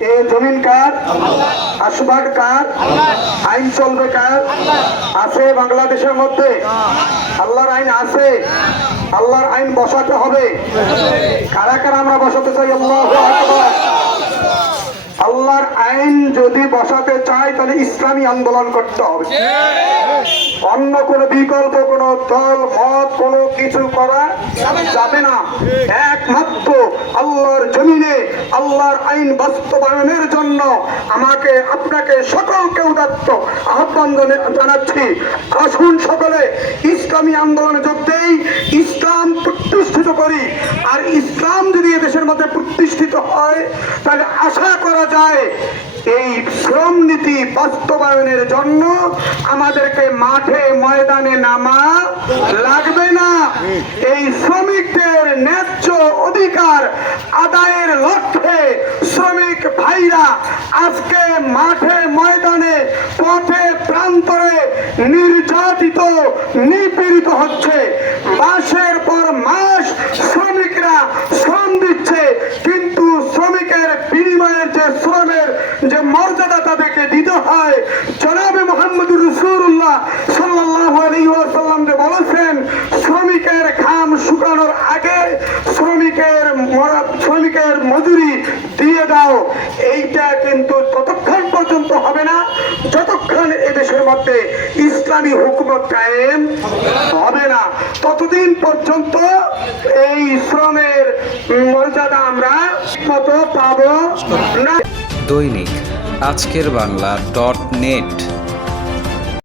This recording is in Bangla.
এ জমিন কার, আসবাব কার, আইন চলবে কার? আছে বাংলাদেশের মধ্যে আল্লাহর আইন আছে। আল্লাহর আইন বসাতে হবে। কারা কারা আমরা বসাতে চাই? আল্লাহু আকবার। আল্লাহর আইন যদি বসাতে চাই তাহলে ইসলামী আন্দোলন করতে হবে। অন্য কোনো বিকল্প কোনো দল মত কোনো কিছু করা যাবে না। একমাত্র আল্লাহর জমিনে আল্লাহর আইন বাস্তবায়নের জন্য আমাকে আপনাকে সকলকে উদাত্ত আহ্বান জানাচ্ছি। আসুন সকলে ইসলামী আন্দোলনে যোগ দেই, ইসলাম প্রতিষ্ঠিত করি। আর ইসলাম যদি এদেশের মধ্যে প্রতিষ্ঠিত হয় তাহলে আশা করা যায় এই শ্রম নীতি বাস্তবায়নের জন্য আমাদেরকে মাঠে ময়দানে নামা লাগবে না। এই শ্রমিকদের ন্যায্য অধিকার আদায়ের লক্ষ্যে শ্রমিক ভাইরা আজকে মাঠে ময়দানে পথে প্রান্তরে নির্যাতিত নিপীড়িত হচ্ছে। মাসের পর মাস শ্রমিকরা শ্রম দিচ্ছে, কিন্তু শ্রমিকের বিনিময়ের যে শ্রমের যে মর্যাদা তাদেরকে দিতে হয়, জনাবে মুহাম্মদুর রাসূলুল্লাহ সাল্লাল্লাহু আলাইহি ওয়াসাল্লাম যে বলেছেন শ্রমিকের ঘাম শুকানোর আগে শ্রমিকের মজুরি দিয়ে দাও। এইটা কিন্তু ততক্ষণ পর্যন্ত হবে না যতক্ষণ এদেশের মধ্যে ইসলামী হুকুমত কায়েম হবে না। ততদিন পর্যন্ত এই শ্রমের মর্যাদা আমরা মতো পাবো না। দৈনিক আজকের বাংলা .net